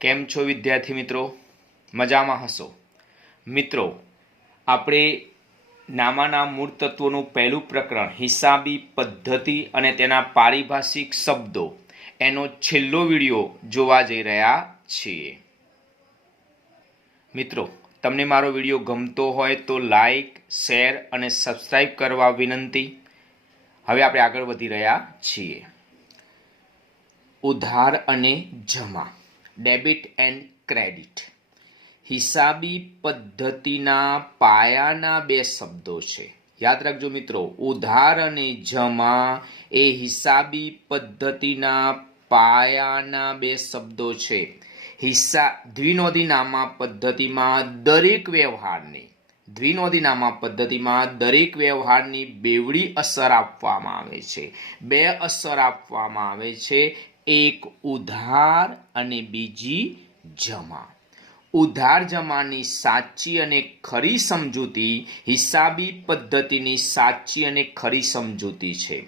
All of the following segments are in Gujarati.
કેમ છો વિદ્યાર્થી મિત્રો? મજામાં હશો મિત્રો? આપણે નામાના મૂળ તત્વોનું પહેલું પ્રકરણ હિસાબી પદ્ધતિ અને તેના પારિભાષિક શબ્દો એનો છેલ્લો વિડીયો જોવા જઈ રહ્યા છીએ. મિત્રો, તમને મારો વિડીયો ગમતો હોય તો લાઈક, શેર અને સબસ્ક્રાઈબ કરવા વિનંતી. હવે આપણે આગળ વધી રહ્યા છીએ. ઉધાર અને જમા, ડેબિટ એન્ડ ક્રેડિટ. હિસાબી પદ્ધતિના પાયાના બે શબ્દો છે. યાદ રાખજો મિત્રો, ઉધાર અને જમા એ હિસાબી પદ્ધતિના પાયાના બે શબ્દો છે. દ્વિનોંધી નામા પદ્ધતિમાં દરેક વ્યવહારની બેવડી અસર આપવામાં આવે છે. બે અસર આપવામાં આવે છે, એક ઉધાર અને બીજી જમા. ઉધાર જમાની સાચી અને ખરી સમજૂતી હિસાબી પદ્ધતિની સાચી અને ખરી સમજૂતી છે.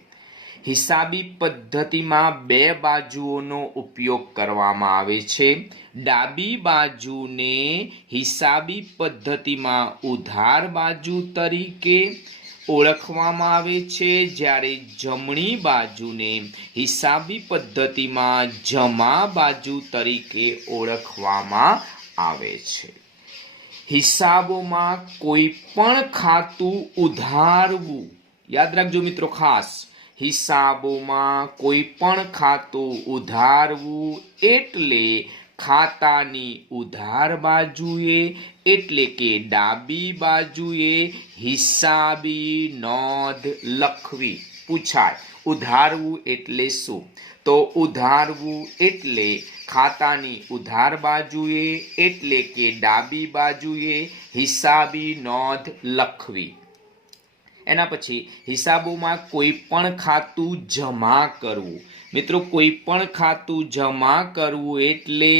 હિસાબી પદ્ધતિમાં બે બાજુઓનો ઉપયોગ કરવામાં આવે છે. ડાબી બાજુને હિસાબી પદ્ધતિમાં ઉધાર બાજુ તરીકે ઓળખવામાં આવે છે, જ્યારે જમણી બાજુને હિસાબી પદ્ધતિમાં જમા બાજુ તરીકે ઓળખવામાં આવે છે. હિસાબોમાં કોઈ પણ ખાતું ઉધારવું, યાદ રાખજો મિત્રો ખાસ, હિસાબોમાં કોઈ પણ ખાતું ઉધારવું એટલે ખાતાની ઉધાર બાજુએ એટલે કે ડાબી બાજુએ હિસાબી નોંધ લખવી. પૂછાય ઉધારવું એટલે શું? તો ઉધારવું એટલે ખાતાની ઉધાર બાજુએ એટલે કે ડાબી બાજુએ હિસાબી નોંધ લખવી. એના પછી હિસાબોમાં કોઈ પણ ખાતું જમા કરવું. મિત્રો, કોઈ પણ ખાતું જમા કરવું એટલે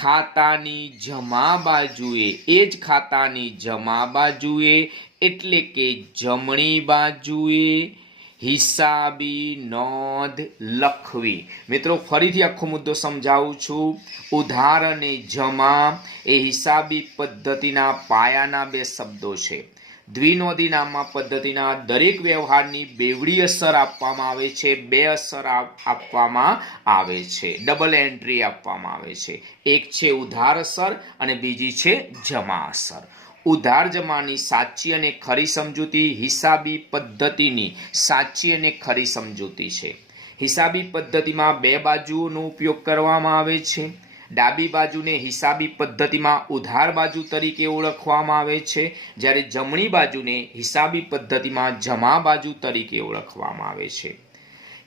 ખાતાની જમા બાજુએ, એ જ ખાતાની જમા બાજુએ એટલે કે જમણી બાજુએ હિસાબી નોંધ લખવી. મિત્રો, ફરીથી આખો મુદ્દો સમજાવું છું. ઉધાર અને જમા એ હિસાબી પદ્ધતિના પાયાના બે શબ્દો છે. દ્વિનોંધી નામા પદ્ધતિના દરેક વ્યવહારની બેવડી અસર આપવામાં આવે છે. બે અસર આપવામાં આવે છે, ડબલ એન્ટ્રી આપવામાં આવે છે. એક છે ઉધાર અસર અને બીજી છે જમા અસર. ઉધાર જમાની સાચી અને ખરી સમજૂતી હિસાબી પદ્ધતિની સાચી અને ખરી સમજૂતી છે. હિસાબી પદ્ધતિમાં બે બાજુઓનો ઉપયોગ કરવામાં આવે છે. ડાબી બાજુને હિસાબી પદ્ધતિમાં ઉધાર બાજુ તરીકે ઓળખવામાં આવે છે, જ્યારે જમણી બાજુને હિસાબી પદ્ધતિમાં જમા બાજુ તરીકે ઓળખવામાં આવે છે.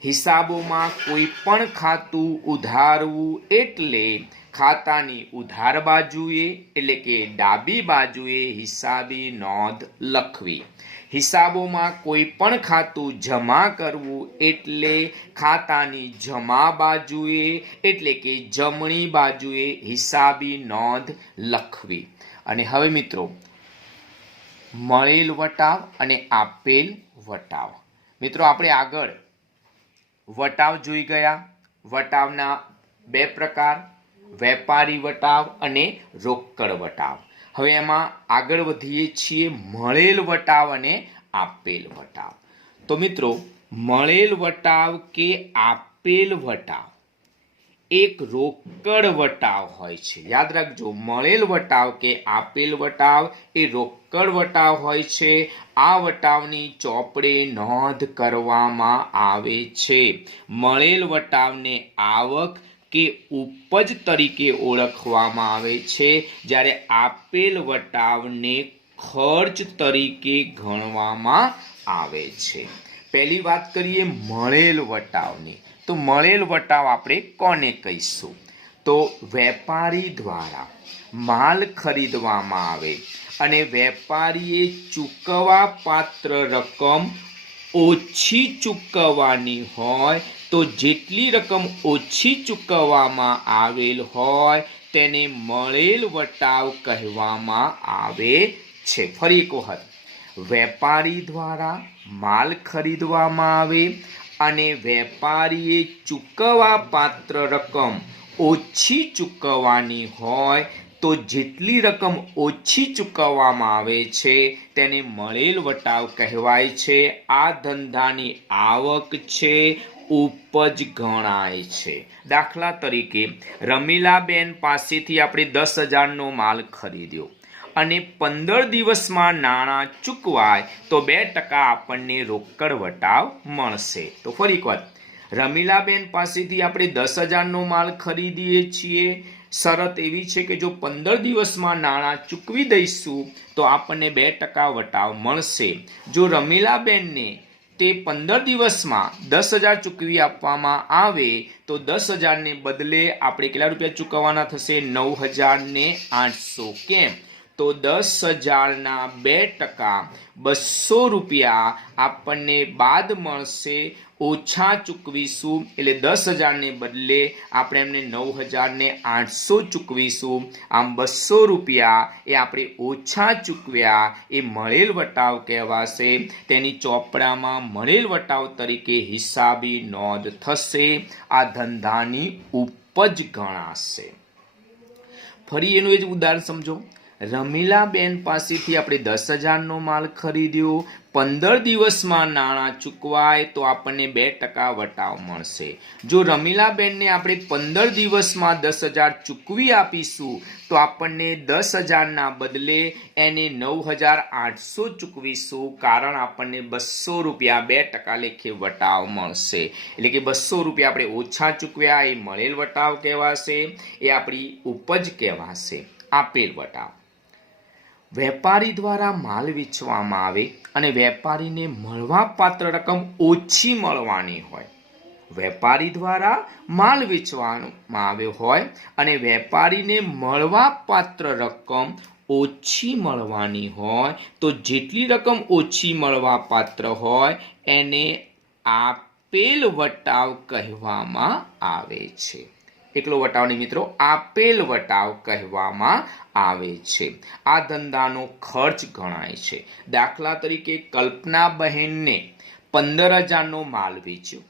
હિસાબોમાં કોઈ પણ ખાતું ઉધારવું એટલે ખાતાની ઉધાર બાજુએ એટલે કે ડાબી બાજુએ હિસાબી નોંધ લખવી. હિસાબોમાં કોઈ પણ ખાતું જમા કરવું એટલે ખાતાની જમા બાજુએ એટલે કે જમણી બાજુએ હિસાબી નોંધ લખવી. અને હવે મિત્રો, મળેલ વટાવ અને આપેલ વટાવ. મિત્રો, આપણે આગળ વટાવ જોઈ ગયા. વટાવના બે પ્રકાર, વેપારી વટાવ અને રોકડ વટાવ. હવે એમાં આગળ વધીએ છીએ મળેલ વટાવ અને આપેલ વટાવ. તો મિત્રો, મળેલ વટાવ કે આપેલ વટાવ એક રોકડ વટાવ હોય છે. યાદ રાખજો, મળેલ વટાવ કે આપેલ વટાવ એ રોકડ વટાવ હોય છે. આ વટાવની ચોપડે નોંધ કરવામાં આવે છે. મળેલ વટાવને આવક કે ઉપજ તરીકે ઓળખવામાં આવે છે, જ્યારે આપેલ વટાવને ખર્ચ તરીકે ગણવામાં આવે છે. પહેલી વાત કરીએ મળેલ વટાવની. તો મળેલ વટાવ આપણે કોને કહીશું? તો વેપારી દ્વારા માલ ખરીદવામાં આવે અને વેપારીએ ચૂકવવા પાત્ર રકમ ઓછી ચૂકવવાની હોય તો જેટલી રકમ ઓછી ચૂકવવામાં આવેલ હોય તેને મળેલ વટાવ કહેવામાં આવે છે. ફરી એક વખત, વેપારી દ્વારા માલ ખરીદવામાં આવે અને વેપારીએ ચૂકવવા પાત્ર રકમ ઓછી ચૂકવવાની હોય તો જેટલી રકમ ઓછી ચૂકવવામાં આવે છે તેને મળેલ વટાવ કહેવાય છે. આ ધંધાની આવક છે, ઉપજ ગણાય છે. દાખલા તરીકે રમીલાબેન પાસેથી આપણે 10,000નો માલ ખરીદ્યો અને 15 દિવસમાં નાણાં ચૂકવાય તો 2% આપણને રોકડ વટાવ મળશે. તો ફરી એક વાર, રમીલાબેન પાસેથી આપણે 10,000નો માલ ખરીદીએ છીએ. શરત એવી છે કે જો 15 દિવસમાં નાણાં ચૂકવી દઈશું તો આપણને 2% વટાવ મળશે. જો રમીલાબેનને તે 15 દિવસમાં 10,000 ચૂકવી આપવામાં આવે તો 10,000 ને બદલે આપણે કેટલા રૂપિયા ચૂકવવાના થશે? 9,800. કેમ? તો 10,000ના 2% 200 રૂપિયા આપણને બાદ મળશે. ઓછા ચૂકવીશું એટલે 10,000 ને બદલે આપણે એમને 9,800 ચૂકવીશું. આમ 200 રૂપિયા એ આપણે ઓછા ચૂકવ્યા એ મળેલ વટાવ કહેવાશે. તેની ચોપડામાં મળેલ વટાવ તરીકે હિસાબી નોંધ થશે. આ ધંધાની ઉપજ ગણાશે. ફરી એનું એ જ ઉદાહરણ સમજો. રમીલાબેન પાસેથી આપણે 10,000નો માલ ખરીદ્યો, 15 દિવસમાં નાણાં ચૂકવાય તો આપણને 2% વટાવ મળશે. જો રમીલાબેનને આપણે 15 દિવસમાં 10,000 ચૂકવી આપીશું તો આપણને 10,000ના બદલે એને 9,800 ચૂકવીશું, કારણ આપણને 200 રૂપિયા 2% લેખે વટાવ મળશે. એટલે કે 200 રૂપિયા આપણે ઓછા ચૂકવ્યા એ મળેલ વટાવ કહેવાશે. એ આપણી ઉપજ કહેવાશે. આપેલ વટાવ. વેપારી દ્વારા માલ વેચવામાં આવે અને વેપારીને મળવાપાત્ર રકમ ઓછી મળવાની હોય. વેપારી દ્વારા માલ વેચવામાં આવ્યો હોય અને વેપારીને મળવાપાત્ર રકમ ઓછી મળવાની હોય તો જેટલી રકમ ઓછી મળવાપાત્ર હોય એને આપેલ વટાવ કહેવામાં આવે છે. એકલો વટાવ નહીં મિત્રો, આપેલ વટાવ કહેવામાં આવે છે. આ ધંધાનો ખર્ચ ગણાય છે. દાખલા તરીકે કલ્પનાબહેનને 15,000નો માલ વેચ્યો,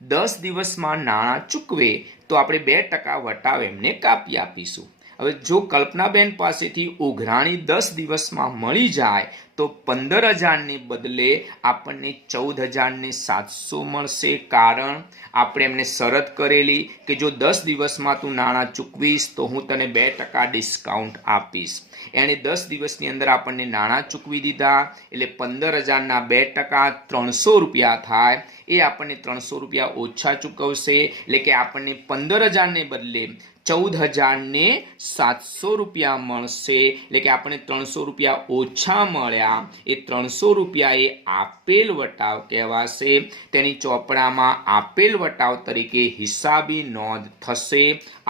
10 દિવસમાં નાણાં ચૂકવે તો આપણે 2% વટાવ એમને કાપી આપીશું. હવે જો કલ્પનાબેન પાસેથી ઉઘરાણી 10 દિવસમાં મળી જાય તો 15,000 ને બદલે આપણને 14,700 મળશે, કારણ આપણે એમને શરત કરેલી કે જો 10 દિવસમાં તું નાણાં ચૂકવીશ તો હું તને 2% ડિસ્કાઉન્ટ આપીશ. એણે 10 દિવસની અંદર આપણને નાણાં ચૂકવી દીધા એટલે 15,000ના 2% 300 રૂપિયા થાય. એ આપણને 300 રૂપિયા ઓછા ચૂકવશે એટલે કે આપણને 15,000 ને બદલે 14,700 રૂપિયા મળશે. એટલે કે આપણને 300 રૂપિયા ઓછા મળ્યા. એ 300 રૂપિયા એ આપેલ વટાવ કહેવાશે. તેની ચોપડામાં આપેલ વટાવ તરીકે હિસાબી નોંધ થશે.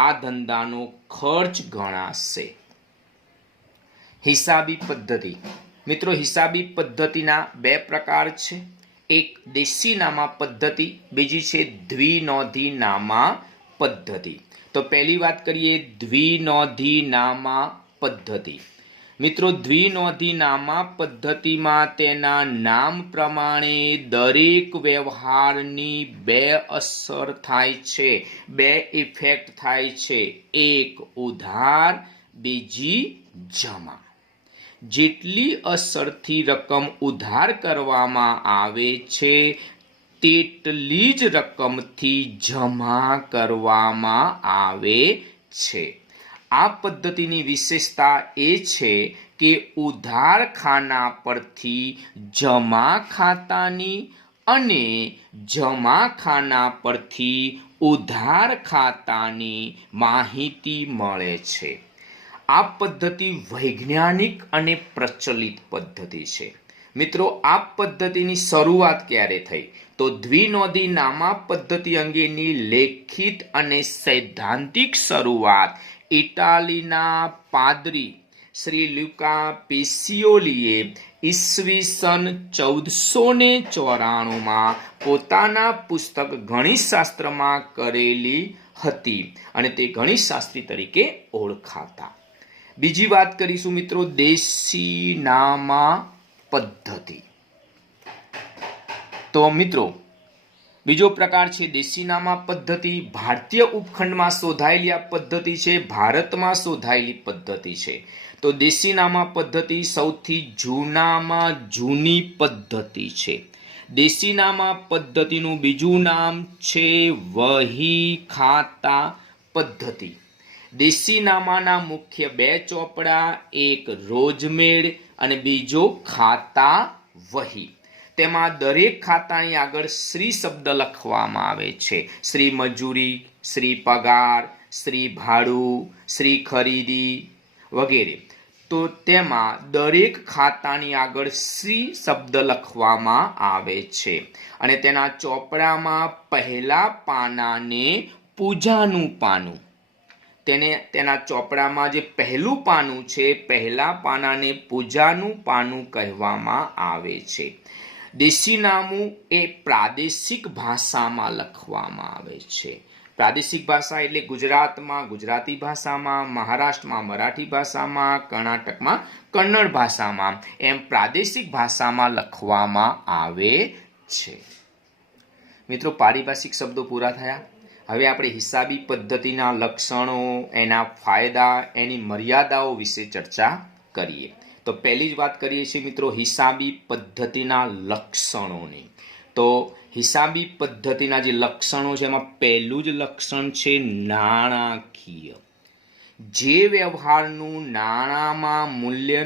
આ ધંધાનો ખર્ચ ગણાશે. હિસાબી પદ્ધતિ. મિત્રો, હિસાબી પદ્ધતિના 2 પ્રકાર છે. એક દેશીનામા પદ્ધતિ, બીજી છે દ્વિનોંધીનામા પદ્ધતિ. તો પહેલી વાત કરીએ દ્વિનોંધીનામા પદ્ધતિ. મિત્રો, દ્વિનોંધીનામા પદ્ધતિમાં તેના નામ પ્રમાણે દરેક વ્યવહારની 2 અસર થાય છે, 2 ઇફેક્ટ થાય છે. એક ઉધાર, બીજી જમા. જેટલી અસરથી રકમ ઉધાર કરવામાં આવે છે તેટલી જ રકમથી જમા કરવામાં આવે છે. આ પદ્ધતિની વિશેષતા એ છે કે ઉધાર ખાના પરથી જમા ખાતાની અને જમા ખાના પરથી ઉધાર ખાતાની માહિતી મળે છે. આ પદ્ધતિ વૈજ્ઞાનિક અને પ્રચલિત પદ્ધતિ છે. મિત્રો, આ પદ્ધતિની શરૂઆત ક્યારે થઈ? તો દ્વિનોંધીનામા પદ્ધતિ અંગેની લેખિત અને સૈદ્ધાંતિક શરૂઆત ઇટાલીના પાદરી શ્રી લ્યુકા પેસિયોલીએ ઈસવીસન 1494માં પોતાના પુસ્તક ગણિતશાસ્ત્રમાં કરેલી હતી અને તે ગણિતશાસ્ત્રી તરીકે ઓળખાતા. બીજી વાત કરીશું મિત્રો, દેશીનામા પદ્ધતિ. તો મિત્રો, બીજો પ્રકાર છે દેશીનામા પદ્ધતિ. ભારતીય ઉપખંડમાં શોધાયેલી આ પદ્ધતિ છે, ભારતમાં શોધાયેલી પદ્ધતિ છે. તો દેશીનામા પદ્ધતિ સૌથી જૂનામાં જૂની પદ્ધતિ છે. દેશીનામા પદ્ધતિનું બીજું નામ છે વહી ખાતા પદ્ધતિ. દેશીનામાના મુખ્ય બે ચોપડા, એક રોજમેળ અને બીજો ખાતા વહી. તેમાં દરેક ખાતાની આગળ શ્રી શબ્દ લખવામાં આવે છે. શ્રી મજૂરી, શ્રી પગાર, શ્રી ભાડું, શ્રી ખરીદી વગેરે. તો તેમાં દરેક ખાતાની આગળ શ્રી શબ્દ લખવામાં આવે છે અને તેના ચોપડામાં પહેલા પાનાને પૂજાનું પાનું, તેના ચોપડામાં જે પહેલું પાનું છે, પહેલા પાનાને પૂજાનું પાનું કહેવામાં આવે છે. દેશીનામું એ પ્રાદેશિક ભાષામાં લખવામાં આવે છે. પ્રાદેશિક ભાષા એટલે ગુજરાતમાં ગુજરાતી ભાષામાં, મહારાષ્ટ્રમાં મરાઠી ભાષામાં, કર્ણાટકમાં કન્નડ ભાષામાં, એમ પ્રાદેશિક ભાષામાં લખવામાં આવે છે. મિત્રો, પારિભાષિક શબ્દો પૂરા થયા. હવે આપણે હિસાબી પદ્ધતિના લક્ષણો, એના ફાયદા, એની મર્યાદાઓ વિશે ચર્ચા કરીએ. તો પહેલી જ વાત કરીએ છીએ મિત્રો હિસાબી પદ્ધતિના લક્ષણોની. તો હિસાબી પદ્ધતિના જે લક્ષણો છે એમાં પહેલું જ લક્ષણ છે નાણાકીય. જે વ્યવહારનું નાણાંમાં મૂલ્ય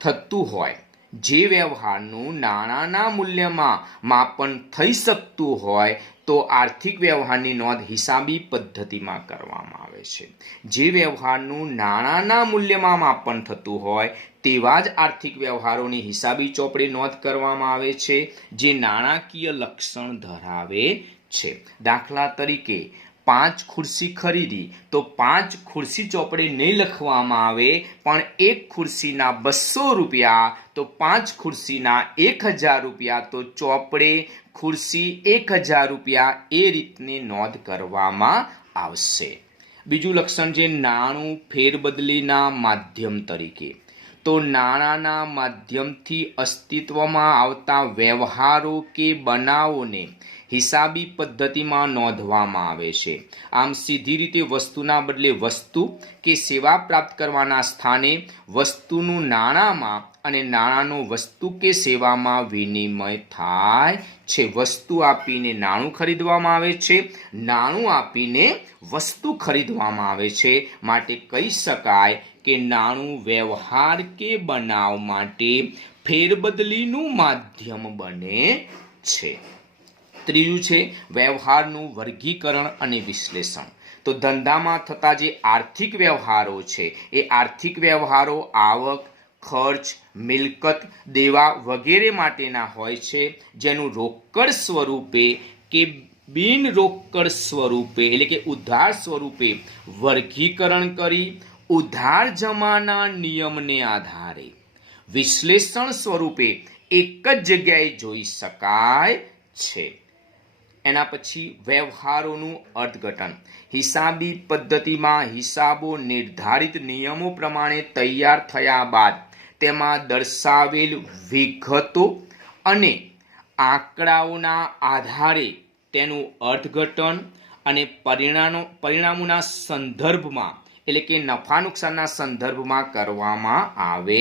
થતું હોય, જે વ્યવહારનું નાણાંના મૂલ્યમાં માપન થઈ શકતું હોય તો આર્થિક વ્યવહારની નોંધ હિસાબી પદ્ધતિમાં કરવામાં આવે છે. જે વ્યવહારનું નાણાંના મૂલ્યમાં માપન થતું હોય તેવા જ આર્થિક વ્યવહારોની હિસાબી ચોપડે નોંધ કરવામાં આવે છે, જે નાણાકીય લક્ષણ ધરાવે છે. દાખલા તરીકે 5 ખુરશી ખરીદી તો 5 ખુરશી ચોપડે નહીં લખવામાં આવે, પણ એક ખુરશીના 200 રૂપિયા તો 5 ખુરશીના 1000 રૂપિયા, તો ચોપડે ખુરશી 1000 રૂપિયા એ રીતની નોંધ કરવામાં આવશે. બીજું લક્ષણ છે નાણું ફેરબદલીના માધ્યમ તરીકે. તો નાણાંના માધ્યમથી અસ્તિત્વમાં આવતા વ્યવહારો કે બનાવોને હિસાબી પદ્ધતિમાં નોંધવામાં આવે છે. આમ સીધી રીતે વસ્તુના બદલે વસ્તુ કે સેવા પ્રાપ્ત કરવાના સ્થાને વસ્તુનું નાણાંમાં અને નાણાંનો વસ્તુ કે સેવામાં વિનિમય થાય છે. વસ્તુ આપીને નાણું ખરીદવામાં આવે છે, નાણું આપીને વસ્તુ ખરીદવામાં આવે છે. માટે કહી શકાય કે નાણું વ્યવહાર કે બનાવ માટે ફેરબદલીનું માધ્યમ બને છે. ત્રીજું છે વ્યવહારનું વર્ગીકરણ અને વિશ્લેષણ. તો ધંધામાં થતા જે આર્થિક વ્યવહારો છે એ આર્થિક વ્યવહારો આવક, ખર્ચ, મિલકત, દેવા વગેરે માટેના હોય છે, જેનું રોકડ સ્વરૂપે કે બિન રોકડ સ્વરૂપે એટલે કે ઉધાર સ્વરૂપે વર્ગીકરણ કરી ઉધાર જમાના નિયમને આધારે વિશ્લેષણ સ્વરૂપે એક જ જગ્યાએ જોઈ શકાય છે. એના પછી વ્યવહારોનું અર્થઘટન. હિસાબી પદ્ધતિમાં હિસાબો નિર્ધારિત નિયમો પ્રમાણે તૈયાર થયા બાદ તેમાં દર્શાવેલ વિગતો અને આંકડાઓના આધારે તેનું અર્થઘટન અને પરિણામોના સંદર્ભમાં એટલે કે નફા નુકસાનના સંદર્ભમાં કરવામાં આવે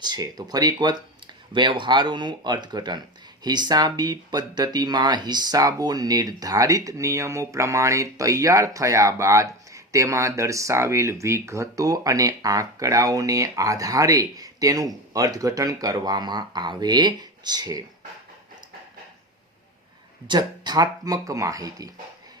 છે. તો ફરી એક વખત વ્યવહારોનું અર્થઘટન. હિસાબી પદ્ધતિમાં હિસાબો નિર્ધારિત નિયમો પ્રમાણે તૈયાર થયા બાદ તેમાં દર્શાવેલ વિગતો અને આંકડાઓને આધારે તેનું અર્થઘટન કરવામાં આવે છે. જથ્થાત્મક માહિતી.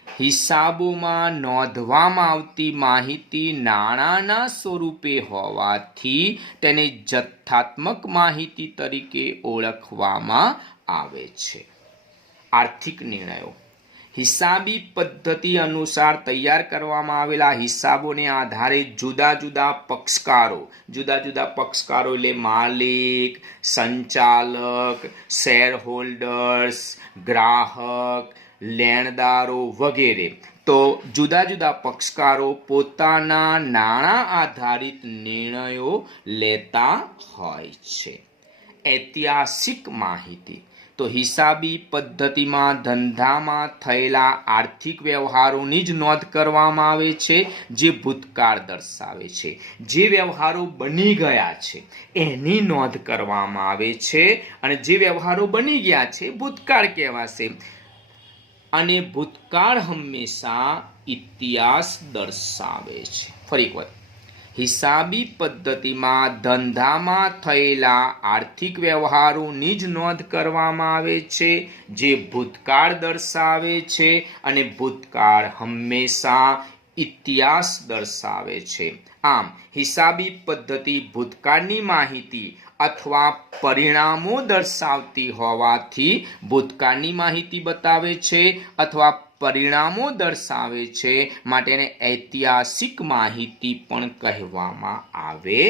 હિસાબોમાં નોંધવામાં આવતી માહિતી નાણાંના સ્વરૂપે હોવાથી તેને જથ્થાત્મક માહિતી તરીકે ઓળખવામાં આવે છે. આર્થિક નિર્ણયો. હિસાબી પદ્ધતિ અનુસાર તૈયાર કરવામાં આવેલા હિસાબોને આધારે જુદા જુદા પક્ષકારો એટલે માલિક, સંચાલક, શેરહોલ્ડર્સ, ગ્રાહક, લેણદારો વગેરે, તો જુદા જુદા પક્ષકારો પોતાના નાણાં આધારિત નિર્ણયો લેતા હોય છે. ઐતિહાસિક માહિતી. તો હિસાબી પદ્ધતિમાં ધંધામાં થયેલા આર્થિક વ્યવહારોની જ નોંધ કરવામાં આવે છે, જે ભૂતકાળ દર્શાવે છે. જે વ્યવહારો બની ગયા છે એની નોંધ કરવામાં આવે છે, અને જે વ્યવહારો બની ગયા છે ભૂતકાળ કહેવાશે. અને ભૂતકાળ હંમેશા ઇતિહાસ દર્શાવે છે. ફરી એક વખત, હિસાબી પદ્ધતિમાં ધંધામાં થયેલા આર્થિક વ્યવહારોની જ નોંધ કરવામાં આવે છે, જે ભૂતકાળ દર્શાવે છે, અને ભૂતકાળ હંમેશા ઇતિહાસ દર્શાવે છે. આમ હિસાબી પદ્ધતિ ભૂતકાળની માહિતી અથવા પરિણામો દર્શાવતી હોવાથી ભૂતકાળની માહિતી બતાવે છે અથવા પરિણામો દર્શાવે છે, માટે એને ઐતિહાસિક માહિતી પણ કહેવામાં આવે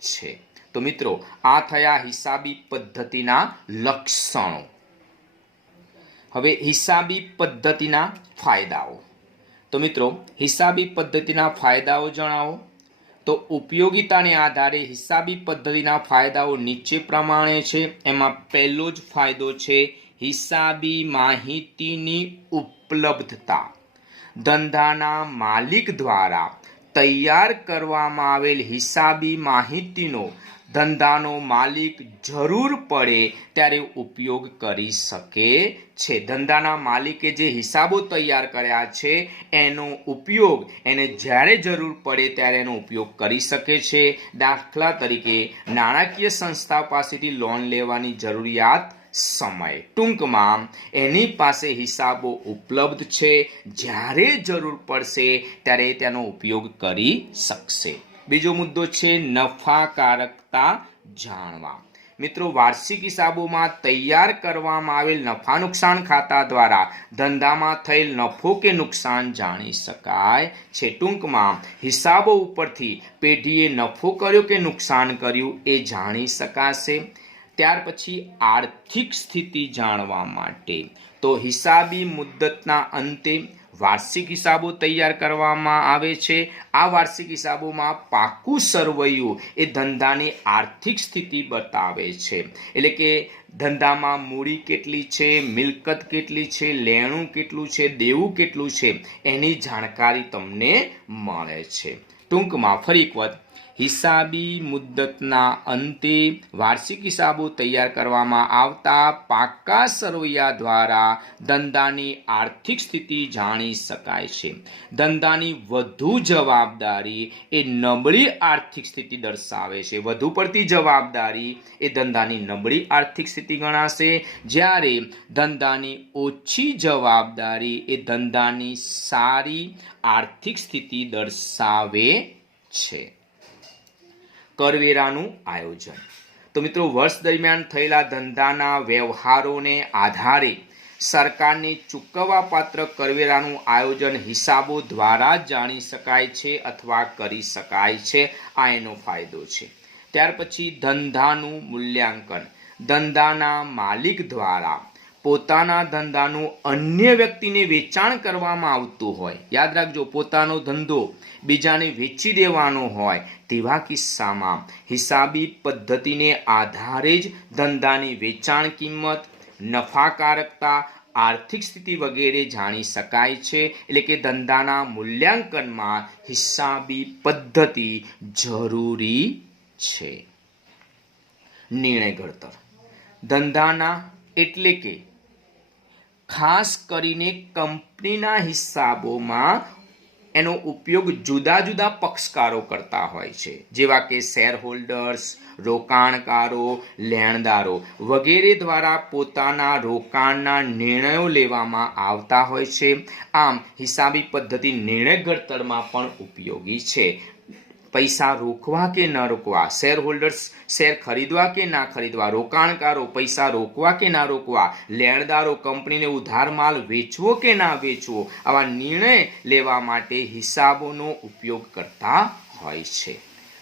છે. તો મિત્રો, આ થયા હિસાબી પદ્ધતિના લક્ષણો. હવે હિસાબી પદ્ધતિના ફાયદાઓ. તો મિત્રો, હિસાબી પદ્ધતિના ફાયદાઓ જણાવો. તો ઉપયોગિતાને આધારે હિસાબી પદ્ધતિના ફાયદાઓ નીચે પ્રમાણે છે. એમાં પહેલો જ ફાયદો છે હિસાબી માહિતીની ઉપલબ્ધતા. ધંધાના માલિક દ્વારા તૈયાર કરવામાં આવેલ હિસાબી માહિતીનો ધંધાનો માલિક જરૂર પડે ત્યારે ઉપયોગ કરી શકે છે. ધંધાના માલિકે જે હિસાબો તૈયાર કર્યા છે એનો ઉપયોગ એને જ્યારે જરૂર પડે ત્યારે એનો ઉપયોગ કરી શકે છે. દાખલા તરીકે નાણાકીય સંસ્થા પાસેથી લોન લેવાની જરૂરિયાત સમય, ટૂંકમાં એની પાસે હિસાબો ઉપલબ્ધ છે, જ્યારે જરૂર પડશે ત્યારે તેનો ઉપયોગ કરી શકશે. બીજો મુદ્દો છે નફાકારકતા જાણવા. મિત્રો, વાર્ષિક હિસાબોમાં તૈયાર કરવામાં આવેલ નફા નુકસાન ખાતા દ્વારા ધંધામાં થયેલ નફો કે નુકસાન જાણી શકાય છે. ટૂંકમાં હિસાબો ઉપરથી પેઢીએ નફો કર્યો કે નુકસાન કર્યું એ જાણી શકાશે. ત્યાર પછી આર્થિક સ્થિતિ જાણવા માટે તો હિસાબી મુદ્દતના અંતે વાર્ષિક હિસાબો તૈયાર કરવામાં આવે છે. આ વાર્ષિક હિસાબોમાં પાકું સરવૈયું એ ધંધાની આર્થિક સ્થિતિ બતાવે છે. એટલે કે ધંધામાં મૂડી કેટલી છે, મિલકત કેટલી છે, લેણું કેટલું છે, દેવું કેટલું છે, એની જાણકારી તમને મળે છે. ટૂંકમાં ફરી એક વખત, હિસાબી મુદ્દતના અંતે વાર્ષિક હિસાબો તૈયાર કરવામાં આવતા પાકા સરવૈયા દ્વારા ધંધાની આર્થિક સ્થિતિ જાણી શકાય છે. ધંધાની વધુ જવાબદારી એ નબળી આર્થિક સ્થિતિ દર્શાવે છે. વધુ પડતી જવાબદારી એ ધંધાની નબળી આર્થિક સ્થિતિ ગણાશે, જ્યારે ધંધાની ઓછી જવાબદારી એ ધંધાની સારી આર્થિક સ્થિતિ દર્શાવે છે. કરવેરાનું આયોજન. તો મિત્રો, વર્ષ દરમિયાન થયેલા ધંધાના વ્યવહારોને આધારે સરકારને ચૂકવવા પાત્ર કરવેરાનું આયોજન હિસાબો દ્વારા જાણી શકાય છે અથવા કરી શકાય છે. આ એનો ફાયદો છે. ત્યાર પછી ધંધાનું મૂલ્યાંકન. ધંધાના માલિક દ્વારા પોતાના ધંધાનું અન્ય વ્યક્તિને વેચાણ કરવામાં આવતું હોય, યાદ રાખજો, પોતાનો ધંધો બીજાને વેચી દેવાનો હોય તેવા કિસ્સામાં હિસાબી પદ્ધતિને આધારે જ ધંધાની વેચાણ કિંમત, નફાકારકતા, આર્થિક સ્થિતિ વગેરે જાણી શકાય છે. એટલે કે ધંધાના મૂલ્યાંકનમાં હિસાબી પદ્ધતિ જરૂરી છે. નિર્ણય ઘડતર. ધંધાના એટલે કે ખાસ કરીને કંપનીના હિસાબોમાં એનો ઉપયોગ જુદા જુદા પક્ષકારો કરતા હોય છે, જેવા કે શેર હોલ્ડર્સ, રોકાણકારો, લેણદારો વગેરે દ્વારા પોતાના રોકાણના નિર્ણયો લેવામાં આવતા હોય છે. આમ હિસાબી પદ્ધતિ નિર્ણય ઘડતરમાં પણ ઉપયોગી છે. પૈસા રોકવા કે ન રોકવા, શેર હોલ્ડર્સ શેર ખરીદવા કે ના ખરીદવા, રોકાણકારો પૈસા રોકવા કે ના રોકવા, લેણદારો કંપનીને ઉધાર માલ વેચવો કે ના વેચવો, આવા નિર્ણય લેવા માટે હિસાબોનો ઉપયોગ કરતા હોય છે.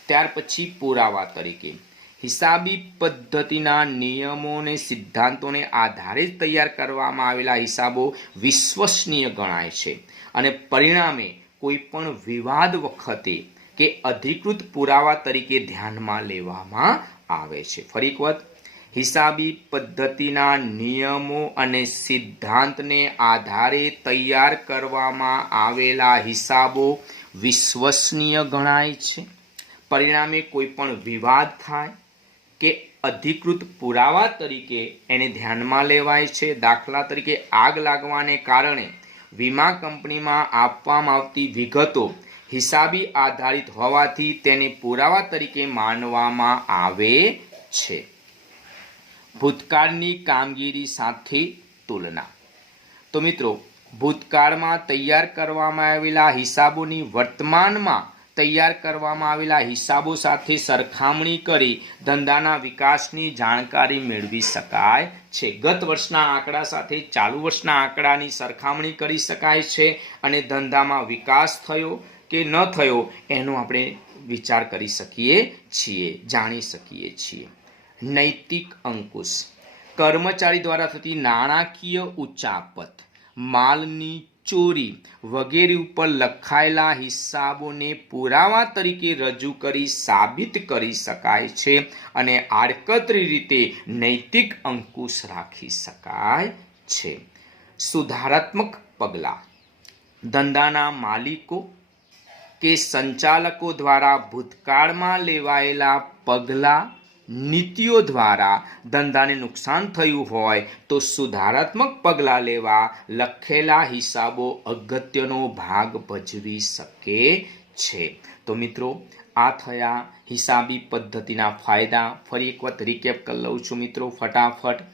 ત્યાર પછી પુરાવા તરીકે હિસાબી પદ્ધતિના નિયમો અને સિદ્ધાંતોને આધારે જ તૈયાર કરવામાં આવેલા હિસાબો વિશ્વસનીય ગણાય છે, અને પરિણામે કોઈ પણ વિવાદ વખતે કે અધિકૃત પુરાવા તરીકે ધ્યાનમાં લેવામાં આવે છે. ફરી એક વખત, હિસાબી પદ્ધતિના નિયમો અને સિદ્ધાંતને આધારે તૈયાર કરવામાં આવેલા હિસાબો વિશ્વસનીય ગણાય છે. પરિણામે કોઈ પણ વિવાદ થાય કે અધિકૃત પુરાવા તરીકે એને ધ્યાનમાં લેવાય છે. દાખલા તરીકે આગ લાગવાને કારણે વીમા કંપનીમાં આપવામાં આવતી વિગતો હિસાબી આધારિત હોવાથી તેને પુરાવા તરીકે માનવામાં આવે છે. ભૂતકાળની કામગીરી સાથે તુલના. તો મિત્રો, ભૂતકાળમાં તૈયાર કરવામાં આવેલા હિસાબોની વર્તમાનમાં તૈયાર કરવામાં આવેલા હિસાબો સાથે સરખામણી કરી ધંધાના વિકાસની જાણકારી મેળવી શકાય છે. ગત વર્ષના આંકડા સાથે ચાલુ વર્ષના આંકડાની સરખામણી કરી શકાય છે અને ધંધામાં વિકાસ થયો કે ન થયો એનો આપણે વિચાર કરી શકીએ છીએ, જાણી શકીએ છીએ. નૈતિક અંકુશ. કર્મચારી દ્વારા થતી નાણાકીય ઉચાપત, માલની ચોરી વગેરે ઉપર લખાયેલા હિસાબોને પુરાવા તરીકે રજૂ કરી સાબિત કરી શકાય છે અને આડકતરી રીતે નૈતિક અંકુશ રાખી શકાય છે. સુધારાત્મક પગલાં. ધંધાના માલિકો કે સંચાલકો દ્વારા ભૂતકાળમાં લેવાયેલા પગલાં, નીતિઓ દ્વારા ધંધાને નુકસાન થયું હોય તો સુધારાત્મક પગલાં લેવા લખેલા હિસાબો અગત્યનો ભાગ ભજવી શકે છે. તો મિત્રો, આ થયા હિસાબી પદ્ધતિના ફાયદા. ફરી એક વખત રિકેપ કરી લઉં છું મિત્રો ફટાફટ.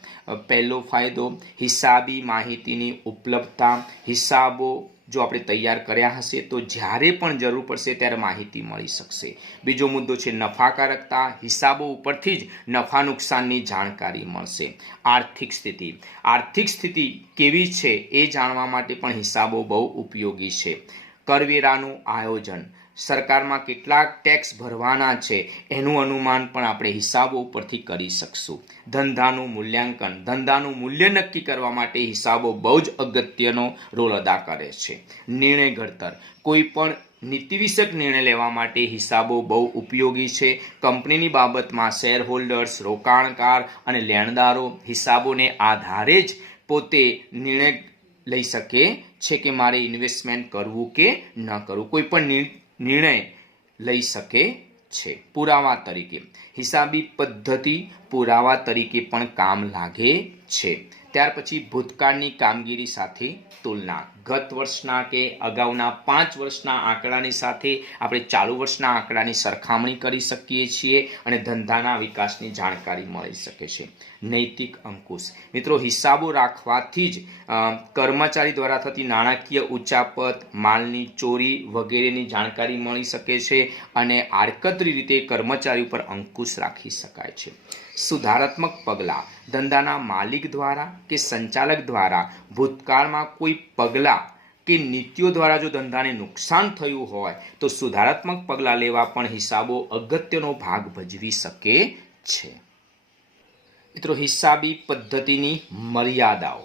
પહેલો ફાયદો, હિસાબી માહિતીની ઉપલબ્ધતા. હિસાબો જો આપણે તૈયાર કર્યા હશે તો જ્યારે પણ જરૂર પડશે ત્યારે માહિતી મળી શકશે. બીજો મુદ્દો છે નફાકારકતા. હિસાબો ઉપરથી જ નફા નુકસાનની જાણકારી મળશે. આર્થિક સ્થિતિ. આર્થિક સ્થિતિ કેવી છે એ જાણવા માટે પણ હિસાબો બહુ ઉપયોગી છે. કરવેરાનું આયોજન. સરકારમાં કેટલાક ટેક્સ ભરવાના છે એનું અનુમાન પણ આપણે હિસાબો ઉપરથી કરી શકશું. ધંધાનું મૂલ્યાંકન. ધંધાનું મૂલ્ય નક્કી કરવા માટે હિસાબો બહુ જ અગત્યનો રોલ અદા કરે છે. નિર્ણય ઘડતર. કોઈ પણ નીતિવિષયક નિર્ણય લેવા માટે હિસાબો બહુ ઉપયોગી છે. કંપનીની બાબતમાં શેર હોલ્ડર્સ, રોકાણકાર અને લેણદારો હિસાબોને આધારે જ પોતે નિર્ણય લઈ શકે છે કે મારે ઇન્વેસ્ટમેન્ટ કરવું કે ન કરવું. કોઈ પણ નિર્ણય લઈ શકે છે. પુરાવા તરીકે. હિસાબી પદ્ધતિ પુરાવા તરીકે પણ કામ લાગે છે. ત્યાર પછી ભૂતકાળની કામગીરી સાથે તુલના. ગત વર્ષના કે અગાઉના 5 વર્ષના આંકડાની સાથે આપણે ચાલુ વર્ષના આંકડાની સરખામણી કરી શકીએ છીએ અને ધંધાના વિકાસની જાણકારી મળી શકે છે. નૈતિક અંકુશ. મિત્રો, હિસાબો રાખવાથી જ કર્મચારી દ્વારા થતી નાણાકીય ઉચાપત, માલની ચોરી વગેરેની જાણકારી મળી શકે છે અને આડકતરી રીતે કર્મચારી ઉપર અંકુશ રાખી શકાય છે. સુધારાત્મક પગલાં. ધંધાના માલિક દ્વારા કે સંચાલક દ્વારા ભૂતકાળમાં કોઈ પગલાં કે નીતિઓ દ્વારા જો ધંધાને નુકસાન થયું હોય તો સુધારાત્મક પગલાં લેવા પણ હિસાબો અગત્યનો ભાગ ભજવી શકે છે. મિત્રો, હિસાબી પદ્ધતિની મર્યાદાઓ.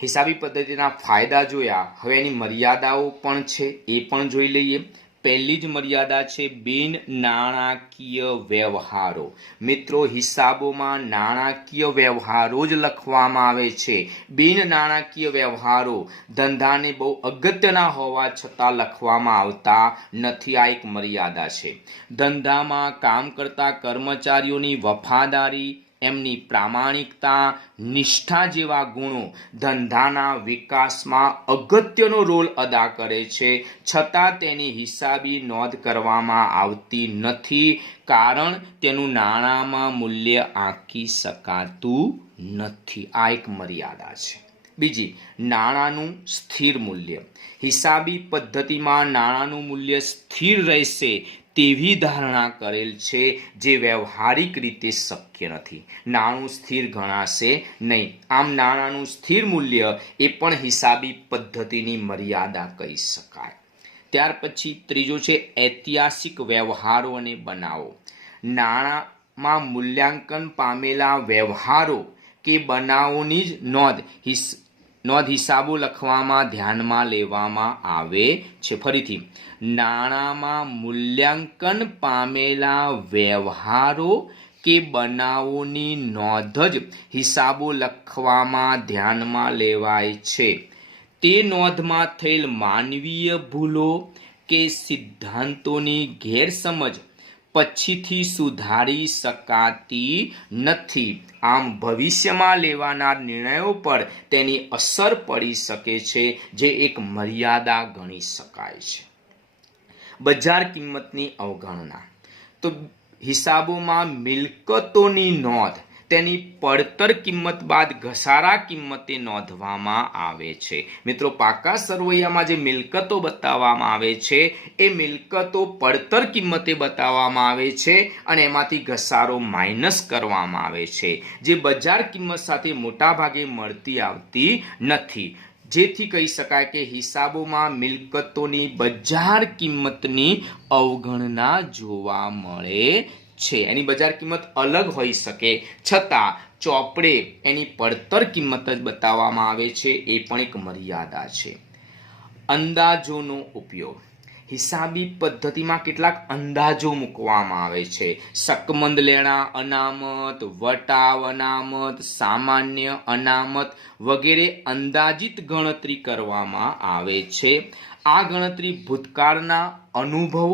હિસાબી પદ્ધતિના ફાયદા જોયા, હવે એની મર્યાદાઓ પણ છે એ પણ જોઈ લઈએ. પહેલી જ મર્યાદા છે બિન નાણાકીય વ્યવહારો. મિત્રો, હિસાબોમાં નાણાકીય વ્યવહારો જ લખવામાં આવે છે. બિન નાણાકીય વ્યવહારો ધંધાને બહુ અગત્યના હોવા છતાં લખવામાં આવતા નથી. આ એક મર્યાદા છે. ધંધામાં કામ કરતા કર્મચારીઓની વફાદારી, એમની પ્રામાણિકતા, નિષ્ઠા જેવા ગુણો ધંધાના વિકાસમાં અગત્યનો રોલ અદા કરે છે, છતાં તેની હિસાબી નોંધ કરવામાં આવતી નથી કારણ તેનું નાણાંમાં મૂલ્ય આંકી શકાતું નથી. આ એક મર્યાદા છે. બીજી, નાણાંનું સ્થિર મૂલ્ય. હિસાબી પદ્ધતિમાં નાણાંનું મૂલ્ય સ્થિર રહેશે તેવી ધારણા કરેલ છે જે વ્યવહારિક રીતે શક્ય નથી. નાણું સ્થિર ગણાશે નહીં. આમ નાણાંનું સ્થિર મૂલ્ય એ પણ હિસાબી પદ્ધતિની મર્યાદા કહી શકાય. ત્યાર પછી ત્રીજો છે ઐતિહાસિક વ્યવહારો અને બનાવો. નાણાંમાં મૂલ્યાંકન પામેલા વ્યવહારો કે બનાવોની જ નોંધ હિસાબો લખવામાં ધ્યાનમાં લેવામાં આવે છે. ફરીથી, નાણાંમાં મૂલ્યાંકન પામેલા વ્યવહારો કે બનાવોની નોંધ જ હિસાબો લખવામાં ધ્યાનમાં લેવાય છે. તે નોંધમાં થયેલ માનવીય ભૂલો કે સિદ્ધાંતોની ગેરસમજ પછીથી સુધારી શકાતી નથી. આમ ભવિષ્યમાં લેવાનાર નિર્ણયો પર તેની અસર પડી શકે છે, જે એક મર્યાદા ગણી શકાય છે. બજાર કિંમતની અવગણના. તો હિસાબોમાં મિલકતોની નોંધ તેની પડતર કિંમત બાદ ઘસારા કિંમતે નોંધવામાં આવે છે. મિત્રો, પાકા સરવૈયામાં જે મિલકતો બતાવવામાં આવે છે એ મિલકતો પડતર કિંમતે બતાવવામાં આવે છે અને એમાંથી ઘસારો માઇનસ કરવામાં આવે છે, જે બજાર કિંમત સાથે મોટા ભાગે મળતી આવતી નથી. જેથી કહી શકાય કે હિસાબોમાં મિલકતોની બજાર કિંમતની અવગણના જોવા મળે છે. એની બજાર કિંમત અલગ હોઈ શકે છતાં ચોપડે એની પડતર કિંમત જ બતાવવામાં આવે છે. એ પણ એક મર્યાદા છે. અંદાજોનો ઉપયોગ. હિસાબી પદ્ધતિમાં કેટલાક અંદાજો મૂકવામાં આવે છે. શકમંદ લેણા અનામત, વટાવ અનામત, સામાન્ય અનામત વગેરે અંદાજિત ગણતરી કરવામાં આવે છે. આ ગણતરી ભૂતકાળના અનુભવ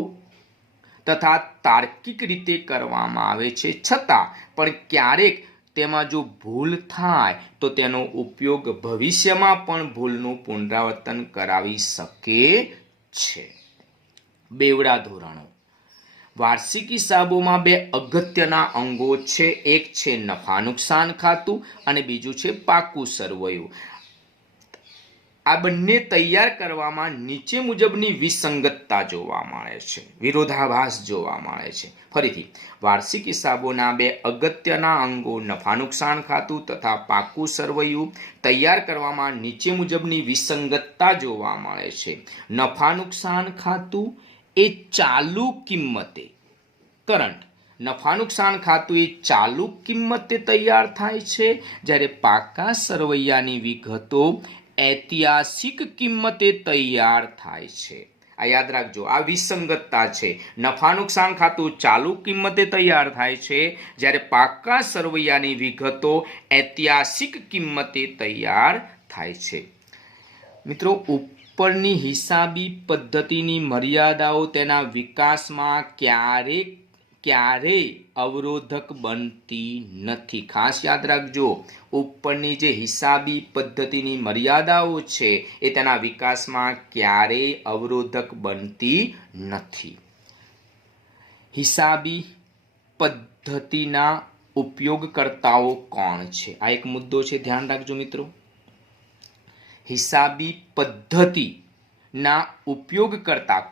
તથા તાર્કિક રીતે કરવામાં આવે છે, છતાં પણ ક્યારેક તેમાં જો ભૂલ થાય તો તેનો ઉપયોગ ભવિષ્યમાં પણ ભૂલનું પુનરાવર્તન કરાવી શકે છે. બેવડા ધોરણો. વાર્ષિક હિસાબોમાં બે અગત્યના અંગો છે. એક છે નફા નુકસાન ખાતું અને બીજું છે પાકું સરવૈયું. આ બંને તૈયાર કરવામાં નીચે મુજબની વિસંગતતા જોવા મળે છે, વિરોધાભાસ જોવા મળે છે. ફરીથી, વાર્ષિક હિસાબોના બે અગત્યના અંગો નફા નુકસાન ખાતું તથા પાકું સરવૈયું તૈયાર કરવામાં નીચે મુજબની વિસંગતતા જોવા મળે છે. નફા નુકસાન ખાતું એ ચાલુ કિંમતે કરંટ નફા નુકસાન ખાતું એ ચાલુ કિંમતે તૈયાર થાય છે, જ્યારે પાકા સરવૈયાની વિગતો ઐતિહાસિક કિંમતે તૈયાર થાય છે. આ યાદ રાખજો, આ વિસંગતતા છે. નફા નુકસાન ખાતું ચાલુ કિંમતે તૈયાર થાય છે, જ્યારે પાકા સરવૈયાની વિગતો ઐતિહાસિક કિંમતે તૈયાર થાય છે. મિત્રો, ઉપરની હિસાબી પદ્ધતિની મર્યાદાઓ તેના વિકાસમાં ક્યારેય અવરોધક બનતી નથી. ખાસ યાદ રાખજો, ઉપરની જે હિસાબી પદ્ધતિની મર્યાદાઓ છે એ તેના વિકાસમાં ક્યારેય અવરોધક બનતી નથી. હિસાબી પદ્ધતિના ઉપયોગકર્તાઓ કોણ છે? આ એક મુદ્દો છે, ધ્યાન રાખજો મિત્રો. હિસાબી પદ્ધતિના ઉપયોગકર્તા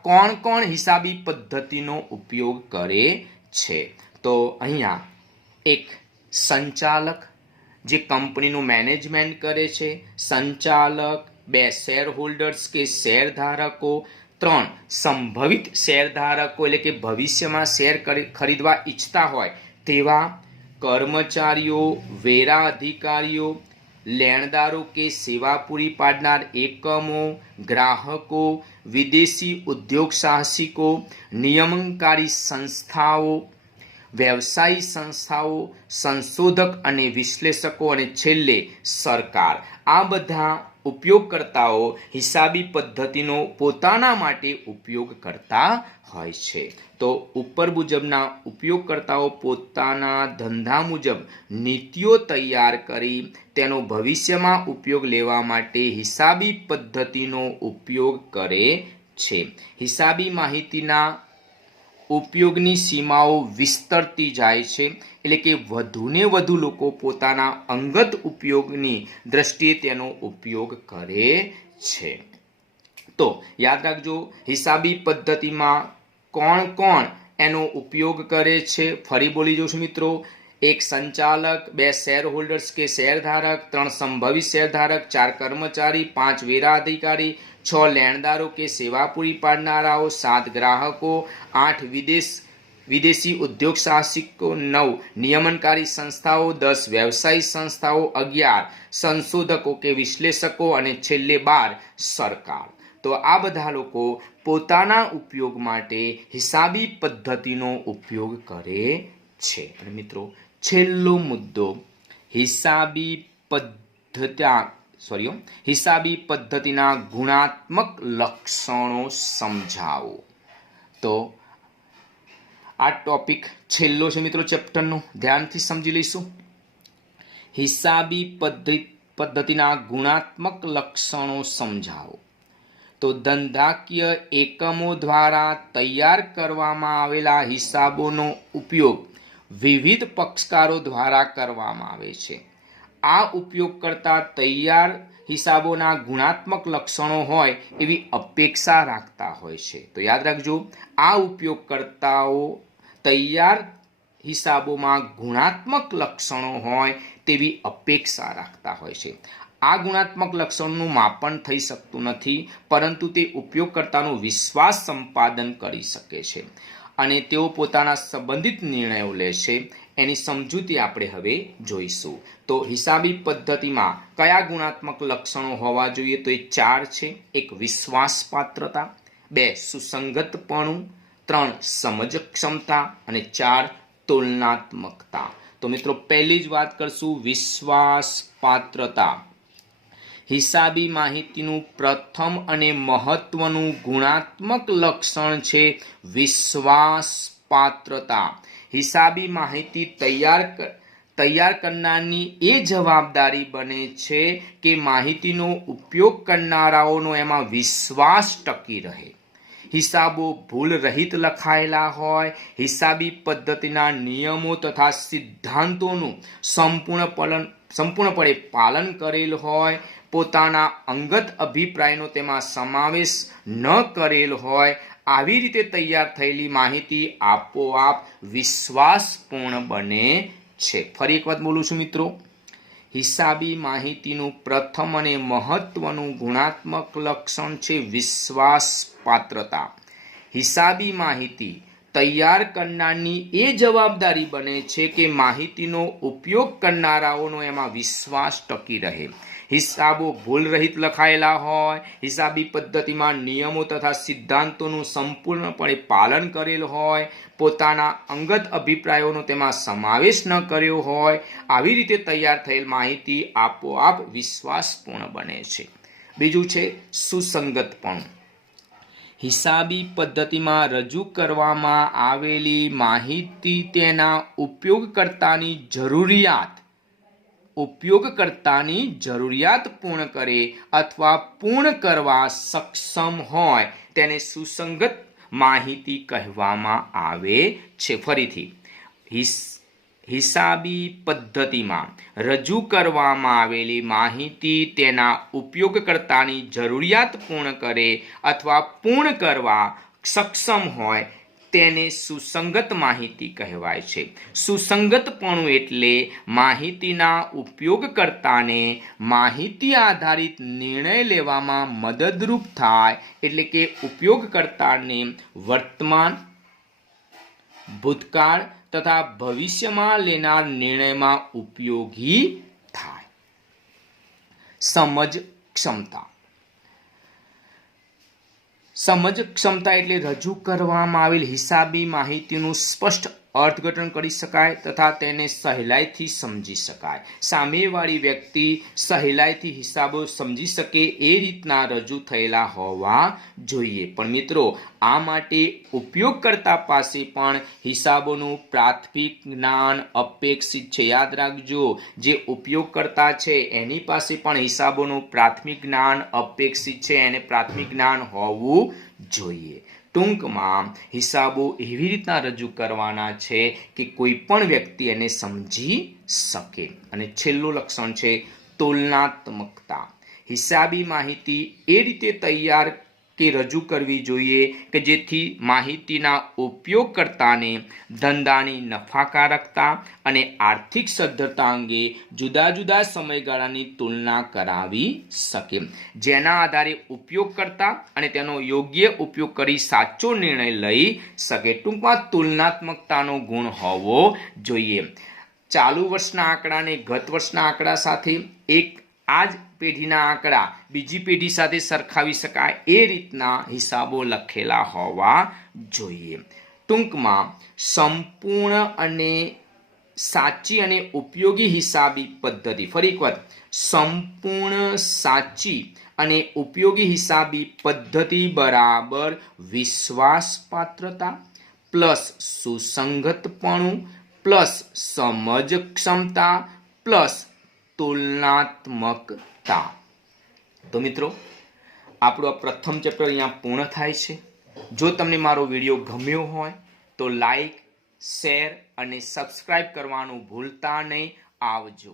કોણ હિસાબી પદ્ધતિનો ઉપયોગ કરે છે? તો અહીંયા એક સંચાલક જે કંપનીનું મેનેજમેન્ટ કરે છે, સંચાલક, 2 શેર હોલ્ડર્સ કે શેરધારકો, 3 સંભવિત શેરધારકો એટલે કે ભવિષ્યમાં શેર ખરીદવા ઈચ્છતા હોય તેવા કર્મચારીઓ, વેરા અધિકારીઓ, લેણદારો કે સેવા પૂરી પાડનાર એકમો, ગ્રાહકો, વિદેશી ઉદ્યોગ સાહસિકો, નિયમનકારી સંસ્થાઓ, વ્યવસાયી સંસ્થાઓ, સંશોધક અને વિશ્લેષકો અને છેલ્લે સરકાર. આ બધા ઉપયોગકર્તાઓ હિસાબી પદ્ધતિનો પોતાના માટે ઉપયોગ કરતા હોય છે. તો ઉપર મુજબના ઉપયોગકર્તાઓ પોતાના ધંધા મુજબ નીતિઓ તૈયાર કરી તેનો ભવિષ્યમાં ઉપયોગ લેવા માટે હિસાબી પદ્ધતિનો ઉપયોગ કરે છે. હિસાબી માહિતીના ઉપયોગની સીમાઓ વિસ્તરતી જાય છે, એટલે કે વધુને વધુ લોકો પોતાના અંગત ઉપયોગની દ્રષ્ટિએ તેનો ઉપયોગ કરે છે. તો યાદ રાખજો, હિસાબી પદ્ધતિમાં કોણ એનો ઉપયોગ કરે છે? ફરી બોલી જોશું મિત્રો. 1 સંચાલક, 2 શેર હોલ્ડર્સ કે શેરધારક, 3 સંભવિત શેરધારક, 4 કર્મચારી, 5 વેરા અધિકારી, 6 લેણદારો કે સેવા પૂરી પાડનારાઓ, 7 ગ્રાહકો, 8 વિદેશી ઉદ્યોગ સાહસિકો, 9 નિયમનકારી સંસ્થાઓ, 10 વ્યવસાયી સંસ્થાઓ, 11 સંશોધકો કે વિશ્લેષકો અને છેલ્લે 12 સરકાર. તો આ બધા લોકો પોતાના ઉપયોગ માટે હિસાબી પદ્ધતિનો ઉપયોગ કરે છે। અને મિત્રો છેલ્લો મુદ્દો હિસાબી પદ્ધતિના ગુણાત્મક લક્ષણો સમજાવો। તો આ ટોપિક છેલ્લો છે મિત્રો ચેપ્ટરનો, ધ્યાનથી સમજી લઈશું। હિસાબી પદ્ધતિના ગુણાત્મક લક્ષણો સમજાવો। તો ધંધાકીય એકમો દ્વારા તૈયાર કરવામાં આવેલા હિસાબોનો ઉપયોગ વિવિધ પક્ષકારો દ્વારા કરવામાં આવે છે। આ ઉપયોગ કરતા તૈયાર હિસાબોના ગુણાત્મક લક્ષણો હોય એવી અપેક્ષા રાખતા હોય છે। તો યાદ રાખજો, આ ઉપયોગકર્તાઓ તૈયાર હિસાબોમાં ગુણાત્મક લક્ષણો હોય તેવી અપેક્ષા રાખતા હોય છે। આ ગુણાત્મક લક્ષણનું માપન થઈ શકતું નથી, પરંતુ તે ઉપયોગકર્તાનો વિશ્વાસ સંપાદન કરી શકે છે અને તેઓ પોતાના સંબંધિત નિર્ણયો લે છે। એની સમજૂતી આપણે હવે જોઈશું। તો હિસાબી પદ્ધતિમાં કયા ગુણાત્મક લક્ષણો હોવા જોઈએ? તો એ 4 છે। 1 વિશ્વાસપાત્રતા, 2 સુસંગતપણું, 3 સમજ ક્ષમતા અને 4 તુલનાત્મકતા। તો મિત્રો પહેલી જ વાત કરશું વિશ્વાસપાત્રતા। હિસાબી માહિતીનું પ્રથમ અને મહત્વનું ગુણાત્મક લક્ષણ છે વિશ્વાસપાત્રતા। હિસાબી માહિતી તૈયાર કરનારની એ જવાબદારી બને છે કે માહિતીનો ઉપયોગ કરનારાઓનો એમાં વિશ્વાસ ટકી રહે। હિસાબો ભૂલ રહિત લખાયેલા હોય, હિસાબી પદ્ધતિના નિયમો તથા સિદ્ધાંતોનું સંપૂર્ણપણે પાલન કરેલ હોય, પોતાના અંગત અભિપ્રાયનો તેમાં સમાવેશ ન કરેલ હોય, આવી રીતે તૈયાર થયેલી માહિતી આપોઆપ વિશ્વાસપૂર્ણ બને છે। ફરી એક વાત બોલું છું મિત્રો, હિસાબી માહિતીનું પ્રથમ અને મહત્વનું ગુણાત્મક લક્ષણ છે વિશ્વાસપાત્રતા। હિસાબી માહિતી તૈયાર કરનારની એ જવાબદારી બને છે કે માહિતીનો ઉપયોગ કરનારાઓનો એમાં વિશ્વાસ ટકી રહે। હિસાબો ભૂલ રહિત લખાયેલા હોય, હિસાબી પદ્ધતિમાં નિયમો તથા સિદ્ધાંતોનું સંપૂર્ણપણે પાલન કરેલ હોય, પોતાના અંગત અભિપ્રાયોનો તેમાં સમાવેશ ન કર્યો હોય, આવી રીતે તૈયાર થયેલ માહિતી આપોઆપ વિશ્વાસપૂર્ણ બને છે। બીજું છે સુસંગતપણું। હિસાબી પદ્ધતિમાં રજૂ કરવામાં આવેલી માહિતી તેના ઉપયોગકર્તાની જરૂરિયાત પૂર્ણ કરે અથવા પૂર્ણ કરવા સક્ષમ હોય તેને સુસંગત માહિતી કહેવામાં આવે છે। ફરીથી, હિસાબી પદ્ધતિમાં રજૂ કરવામાં આવેલી માહિતી તેના ઉપયોગકર્તાની જરૂરિયાત પૂર્ણ કરે અથવા પૂર્ણ કરવા સક્ષમ હોય તેને સુસંગત માહિતી કહેવાય છે। સુસંગતપણું એટલે માહિતીના ઉપયોગકર્તાને માહિતી આધારિત નિર્ણય લેવામાં મદદરૂપ થાય, એટલે કે ઉપયોગકર્તાને વર્તમાન, ભૂતકાળ તથા ભવિષ્યમાં લેનાર નિર્ણયમાં ઉપયોગી થાય। સમજ ક્ષમતા એટલે રજૂ કરવામાં આવેલ હિસાબી માહિતીનું સ્પષ્ટ અર્થઘટન કરી શકાય તથા તેને સહેલાઈથી સમજી શકાય। સામેવાળી વ્યક્તિ સહેલાઈથી હિસાબો સમજી શકે એ રીતના રજૂ થયેલા હોવા જોઈએ। પણ મિત્રો, આ માટે ઉપયોગકર્તા પાસે પણ હિસાબોનું પ્રાથમિક જ્ઞાન અપેક્ષિત છે। યાદ રાખજો, જે ઉપયોગકર્તા છે એની પાસે પણ હિસાબોનું પ્રાથમિક જ્ઞાન અપેક્ષિત છે, એને પ્રાથમિક જ્ઞાન હોવું જોઈએ। ટૂંકમાં હિસાબો એવી રીતના રજૂ કરવાના છે કે કોઈ પણ વ્યક્તિ એને સમજી શકે। અને છેલ્લું લક્ષણ છે તુલનાત્મકતા। હિસાબી માહિતી એ રીતે તૈયાર કે રજૂ કરવી જોઈએ કે જેથી માહિતીના ઉપયોગકર્તાને ધંધાની નફાકારકતા અને આર્થિક સદ્ધરતા અંગે જુદા જુદા સમયગાળાની તુલના કરાવી શકે, જેના આધારે ઉપયોગકર્તા અને તેનો યોગ્ય ઉપયોગ કરી સાચો નિર્ણય લઈ શકે। ટૂંકમાં તુલનાત્મકતાનો ગુણ હોવો જોઈએ। ચાલુ વર્ષના આંકડાને ગત વર્ષના આંકડા સાથે, આ જ પેઢીના આંકડા બીજી પેઢી સાથે સરખાવી શકાય એ રીતના હિસાબો લખેલા હોવા જોઈએ। ટૂંકમાં સંપૂર્ણ અને સાચી અને ઉપયોગી હિસાબી પદ્ધતિ, ફરી એક વાર, સંપૂર્ણ સાચી અને ઉપયોગી હિસાબી પદ્ધતિ બરાબર વિશ્વાસપાત્રતા પ્લસ સુસંગતપણું પ્લસ સમજ ક્ષમતા પ્લસ તુલનાત્મકતા. તો મિત્રો, આપણું આ પ્રથમ ચેપ્ટર અહીંયા પૂર્ણ થાય છે. જો તમને મારો વિડીયો ગમ્યો હોય તો લાઈક, શેર અને સબસ્ક્રાઇબ કરવાનું ભૂલતા નહીં. આવજો.